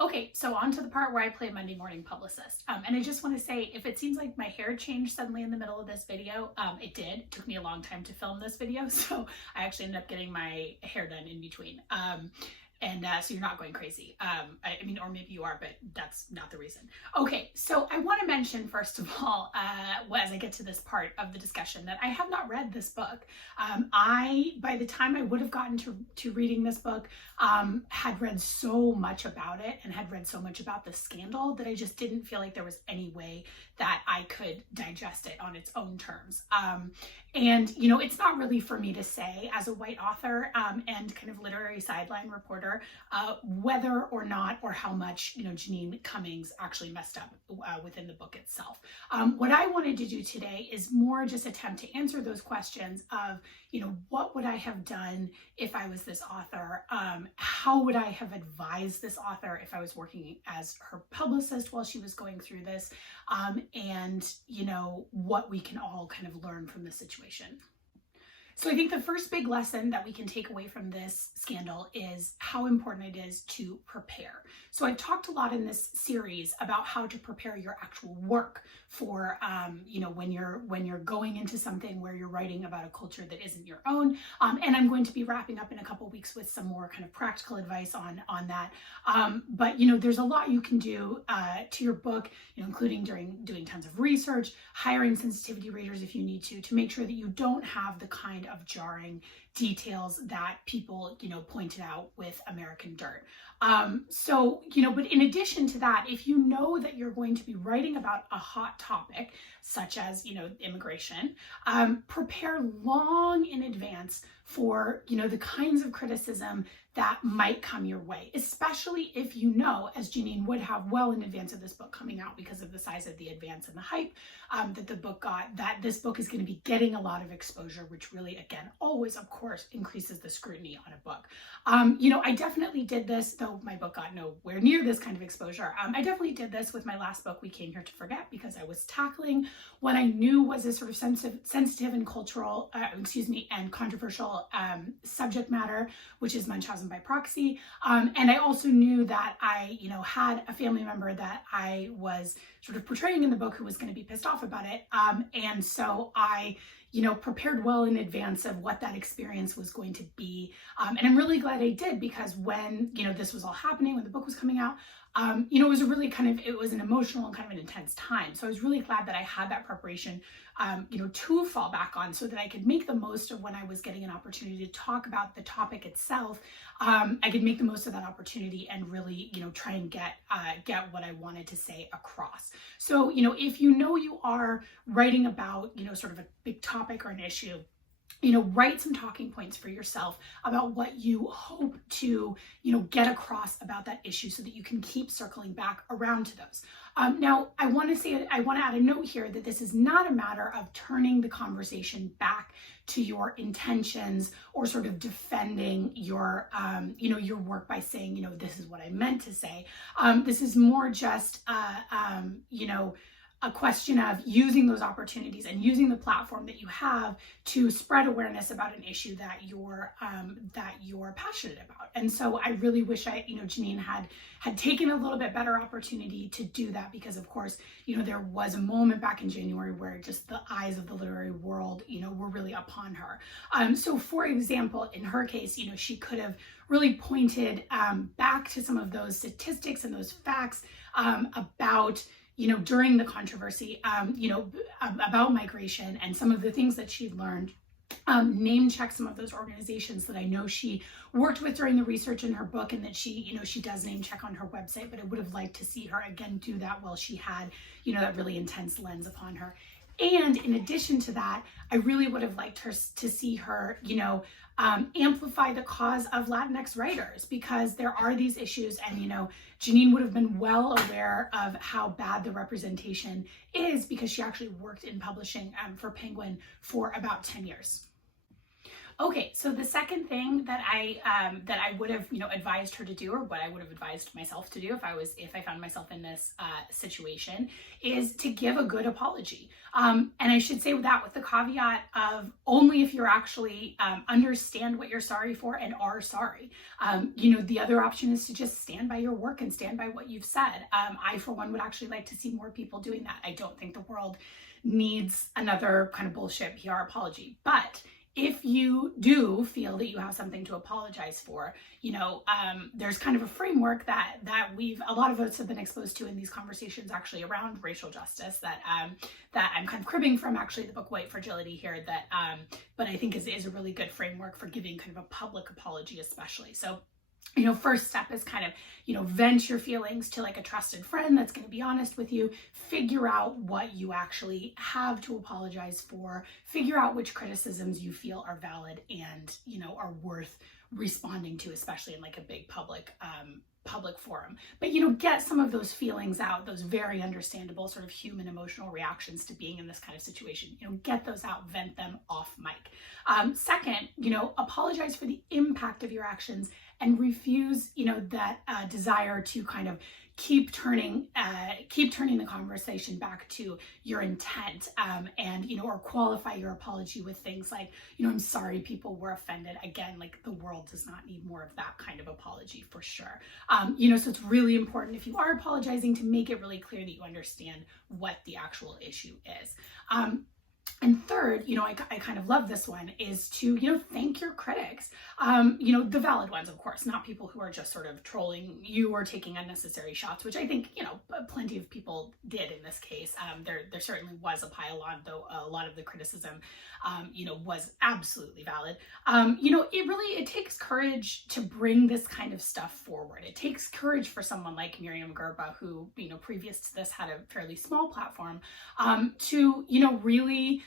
Okay, so on to the part where I play Monday morning publicist. And I just want to say, if it seems like my hair changed suddenly in the middle of this video, it did. It took me a long time to film this video, so I actually ended up getting my hair done in between. So you're not going crazy. I mean, or maybe you are, but that's not the reason. Okay, so I want to mention, first of all, as I get to this part of the discussion, that I have not read this book. By the time I would have gotten to reading this book, had read so much about it and had read so much about the scandal that I just didn't feel like there was any way that I could digest it on its own terms. And, you know, it's not really for me to say as a white author and kind of literary sideline reporter whether or not or how much, you know, Janine Cummings actually messed up within the book itself. What I wanted to do today is more just attempt to answer those questions of, you know, what would I have done if I was this author? How would I have advised this author if I was working as her publicist while she was going through this? And, you know, what we can all kind of learn from the situation. So I think the first big lesson that we can take away from this scandal is how important it is to prepare. So I've talked a lot in this series about how to prepare your actual work for, you know, when you're going into something where you're writing about a culture that isn't your own. And I'm going to be wrapping up in a couple weeks with some more kind of practical advice on that. But, you know, there's a lot you can do to your book, you know, including doing tons of research, hiring sensitivity readers if you need to make sure that you don't have the kind of jarring details that people, you know, pointed out with American Dirt. So, you know, but in addition to that, if you know that you're going to be writing about a hot topic, such as, you know, immigration, prepare long in advance for, you know, the kinds of criticism that might come your way, especially if you know, as Janine would have well in advance of this book coming out because of the size of the advance and the hype that the book got, that this book is going to be getting a lot of exposure, which really, again, always, of course, increases the scrutiny on a book. You know, I definitely did this, though my book got nowhere near this kind of exposure. I definitely did this with my last book, We Came Here to Forget, because I was tackling what I knew was a sort of sensitive and cultural, and controversial subject matter, which is Munchausen by proxy. And I also knew that I, you know, had a family member that I was sort of portraying in the book who was going to be pissed off about it. And so I, you know, prepared well in advance of what that experience was going to be. And I'm really glad I did, because when, you know, this was all happening, when the book was coming out, you know, it was a really it was an emotional and kind of an intense time. So I was really glad that I had that preparation, you know, to fall back on so that I could make the most of when I was getting an opportunity to talk about the topic itself. I could make the most of that opportunity and really, you know, try and get what I wanted to say across. So, you know, if you know you are writing about, you know, sort of a big topic or an issue, you know, write some talking points for yourself about what you hope to, you know, get across about that issue so that you can keep circling back around to those. Now, I want to add a note here that this is not a matter of turning the conversation back to your intentions or sort of defending your, you know, your work by saying, you know, this is what I meant to say. This is more just, you know, a question of using those opportunities and using the platform that you have to spread awareness about an issue that you're passionate about. And so I really wish you know, Janine had taken a little bit better opportunity to do that, because of course, you know, there was a moment back in January where just the eyes of the literary world, you know, were really upon her. So for example, in her case, you know, she could have really pointed back to some of those statistics and those facts about, you know, during the controversy, you know, about migration and some of the things that she'd learned, name check some of those organizations that I know she worked with during the research in her book, and that she, you know, she does name check on her website, but I would have liked to see her again do that while she had, you know, that really intense lens upon her. And in addition to that, I really would have liked her to see her, you know, amplify the cause of Latinx writers, because there are these issues, and, you know, Janine would have been well aware of how bad the representation is, because she actually worked in publishing for Penguin for about 10 years. Okay, so the second thing that I would have, advised her to do, or what I would have advised myself to do if I found myself in this situation, is to give a good apology. And I should say that with the caveat of only if you're actually understand what you're sorry for and are sorry. The other option is to just stand by your work and stand by what you've said. I, for one, would actually like to see more people doing that. I don't think the world needs another kind of bullshit PR apology, but if you do feel that you have something to apologize for, there's kind of a framework that a lot of us have been exposed to in these conversations actually around racial justice that I'm kind of cribbing from actually the book White Fragility here, but I think is a really good framework for giving kind of a public apology especially. So first step is kind of, vent your feelings to like a trusted friend that's going to be honest with you, figure out what you actually have to apologize for, figure out which criticisms you feel are valid and, are worth responding to, especially in like a big public forum. But, get some of those feelings out, those very understandable sort of human emotional reactions to being in this kind of situation, get those out, vent them off mic. Second, apologize for the impact of your actions and refuse, that desire to kind of keep turning the conversation back to your intent, and or qualify your apology with things like, I'm sorry people were offended. Again, like the world does not need more of that kind of apology for sure. So it's really important if you are apologizing to make it really clear that you understand what the actual issue is. And third, I kind of love this one, is to, thank your critics, the valid ones, of course, not people who are just sort of trolling you or taking unnecessary shots, which I think, plenty of people did in this case. There certainly was a pile on, though a lot of the criticism, was absolutely valid. It takes courage to bring this kind of stuff forward. It takes courage for someone like Miriam Gerba, who, previous to this had a fairly small platform, to, really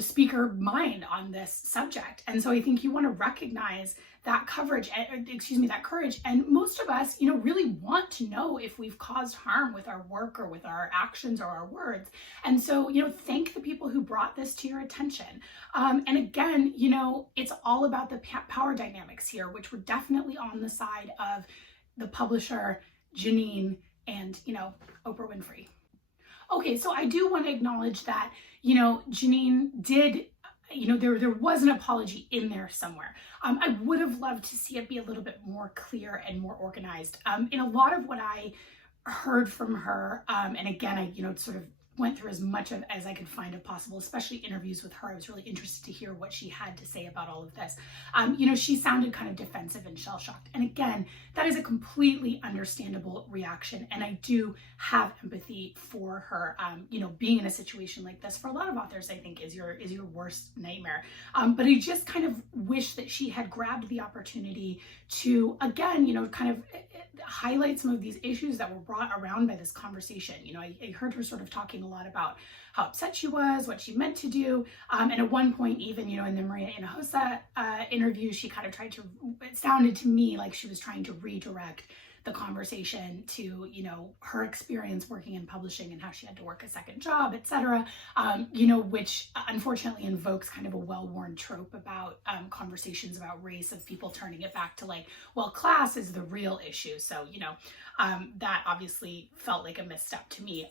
speak her mind on this subject. And so I think you want to recognize that courage, and most of us, really want to know if we've caused harm with our work or with our actions or our words. And so, thank the people who brought this to your attention. And again, it's all about the power dynamics here, which were definitely on the side of the publisher, Janine, and, Oprah Winfrey. Okay, so I do want to acknowledge that, Janine did, there was an apology in there somewhere. I would have loved to see it be a little bit more clear and more organized. In a lot of what I heard from her, and again, I, sort of went through as much of as I could find of possible, especially interviews with her. I was really interested to hear what she had to say about all of this. She sounded kind of defensive and shell-shocked. And again, that is a completely understandable reaction. And I do have empathy for her. Being in a situation like this for a lot of authors, I think is your worst nightmare. But I just kind of wish that she had grabbed the opportunity to, again, kind of highlight some of these issues that were brought around by this conversation. I heard her sort of talking a lot about how upset she was, what she meant to do. And at one point, even, in the Maria Hinojosa interview, she kind of it sounded to me like she was trying to redirect the conversation to, her experience working in publishing and how she had to work a second job, etc. Which unfortunately invokes kind of a well-worn trope about conversations about race, of people turning it back to like, well, class is the real issue. So, that obviously felt like a misstep to me.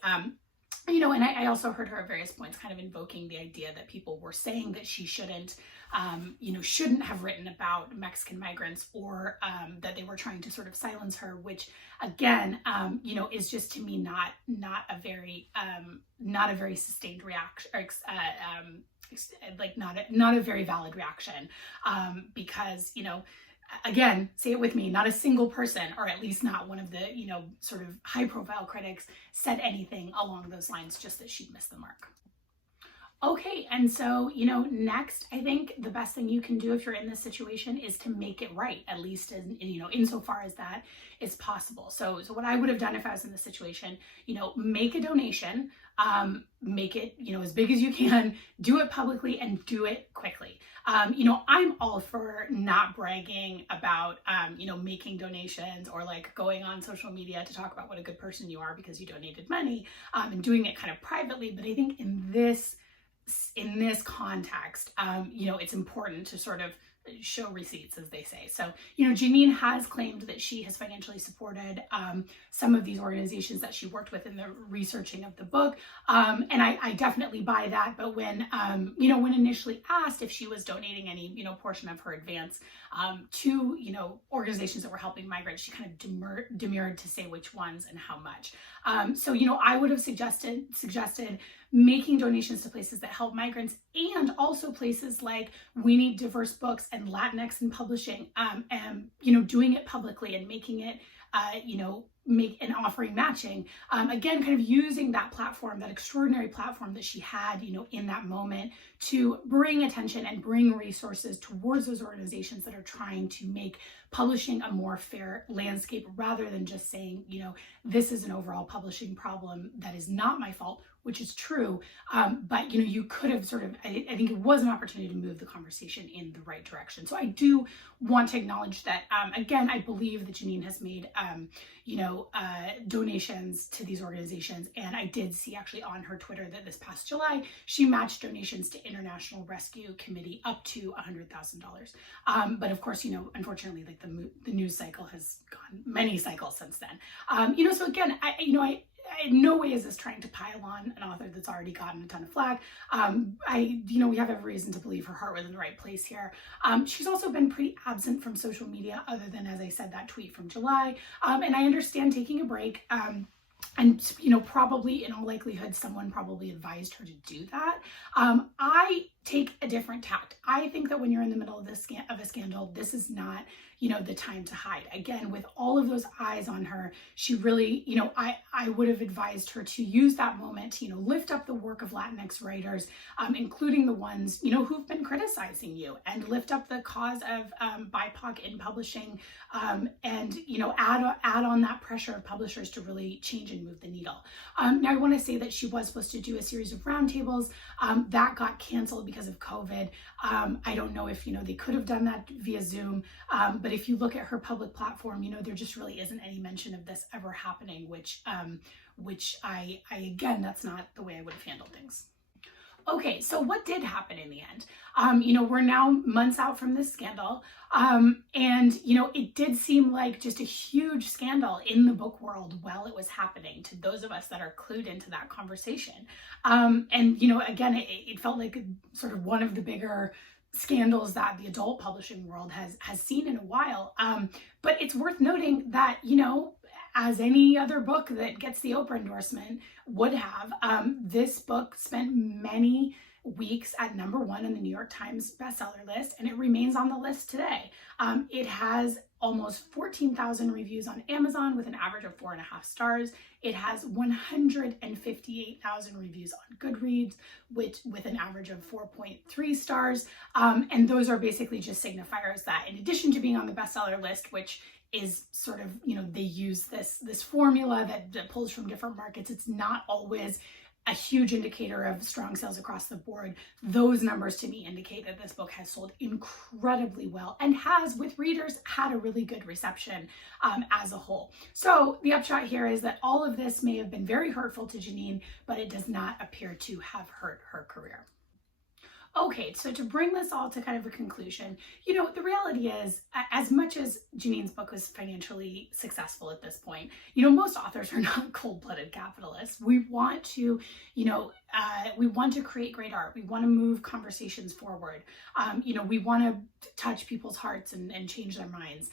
And I also heard her at various points kind of invoking the idea that people were saying that she shouldn't have written about Mexican migrants, or that they were trying to sort of silence her, which again, is just to me not a very sustained reaction, or not a very valid reaction, because again, say it with me, not a single person, or at least not one of the, sort of high profile critics, said anything along those lines, just that she'd missed the mark. Okay, and so, next, I think the best thing you can do if you're in this situation is to make it right, at least insofar as that is possible. So what I would have done if I was in this situation, make a donation, make it, as big as you can, do it publicly and do it quickly. I'm all for not bragging about, making donations, or like going on social media to talk about what a good person you are because you donated money, and doing it kind of privately. But I think in this in this context, you know, it's important to sort of show receipts, as they say. So, you know, Janine has claimed that she has financially supported some of these organizations that she worked with in the researching of the book. And I definitely buy that. But when, you know, when initially asked if she was donating any, you know, portion of her advance to, you know, organizations that were helping migrants, she kind of demurred to say which ones and how much. So, you know, I would have suggested making donations to places that help migrants, and also places like We Need Diverse Books and Latinx in Publishing, and, you know, doing it publicly and making it, you know, make an offering matching. Again, kind of using that platform, that extraordinary platform that she had, you know, in that moment, to bring attention and bring resources towards those organizations that are trying to make publishing a more fair landscape, rather than just saying, you know, this is an overall publishing problem that is not my fault, which is true. But, you know, you could have sort of, I think it was an opportunity to move the conversation in the right direction. So I do want to acknowledge that, again, I believe that Janine has made, you know, donations to these organizations. And I did see actually on her Twitter that this past July, she matched donations to International Rescue Committee up to $100,000. But of course, you know, unfortunately, like the news cycle has gone many cycles since then. You know, so again, in no way is this trying to pile on an author that's already gotten a ton of flack. You know, we have every reason to believe her heart was in the right place here. She's also been pretty absent from social media, other than, as I said, that tweet from July. And I understand taking a break. And, you know, probably in all likelihood, someone probably advised her to do that. I take a different tact. I think that when you're in the middle of a scandal, this is not, you know, the time to hide. Again, with all of those eyes on her, she really, you know, I would have advised her to use that moment to, you know, lift up the work of Latinx writers, including the ones, you know, who've been criticizing you, and lift up the cause of BIPOC in publishing, and, you know, add on that pressure of publishers to really change and move the needle. Now, I want to say that she was supposed to do a series of roundtables that got canceled because of COVID. I don't know if, you know, they could have done that via Zoom, but if you look at her public platform, you know, there just really isn't any mention of this ever happening, which I again, that's not the way I would have handled things. Okay, so what did happen in the end? You know, we're now months out from this scandal, and, you know, it did seem like just a huge scandal in the book world while it was happening, to those of us that are clued into that conversation. And, you know, again, it felt like sort of one of the bigger scandals that the adult publishing world has seen in a while. But it's worth noting that, you know, as any other book that gets the Oprah endorsement would have, this book spent many weeks at #1 in the New York Times bestseller list, and it remains on the list today. It has almost 14,000 reviews on Amazon with an average of 4.5 stars. It has 158,000 reviews on Goodreads with an average of 4.3 stars. And those are basically just signifiers that, in addition to being on the bestseller list, which is sort of, you know, they use this formula that pulls from different markets, it's not always a huge indicator of strong sales across the board. Those numbers to me indicate that this book has sold incredibly well and has, with readers, had a really good reception as a whole. So the upshot here is that all of this may have been very hurtful to Janine, but it does not appear to have hurt her career. Okay, so to bring this all to kind of a conclusion, you know, the reality is, as much as Janine's book was financially successful at this point, you know, most authors are not cold-blooded capitalists. We want to, you know, we want to create great art. We want to move conversations forward. You know, we want to touch people's hearts and change their minds.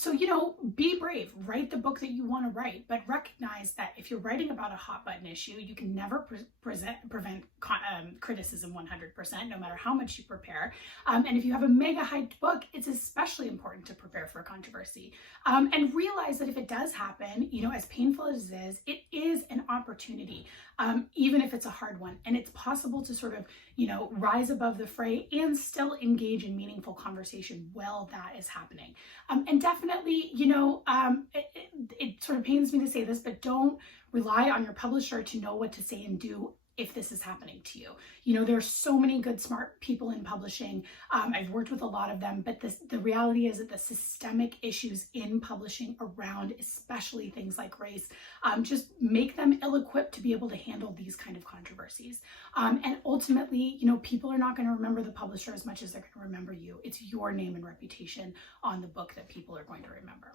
So, you know, be brave, write the book that you want to write, but recognize that if you're writing about a hot button issue, you can never prevent criticism 100%, no matter how much you prepare. And if you have a mega hyped book, it's especially important to prepare for controversy. And realize that if it does happen, you know, as painful as it is an opportunity, even if it's a hard one. And it's possible to sort of, you know, rise above the fray and still engage in meaningful conversation while that is happening. And definitely, you know, it sort of pains me to say this, but don't rely on your publisher to know what to say and do if this is happening to you. You know, there's so many good, smart people in publishing. I've worked with a lot of them, but the reality is that the systemic issues in publishing around, especially things like race, just make them ill-equipped to be able to handle these kind of controversies. And ultimately, you know, people are not going to remember the publisher as much as they're going to remember you. It's your name and reputation on the book that people are going to remember.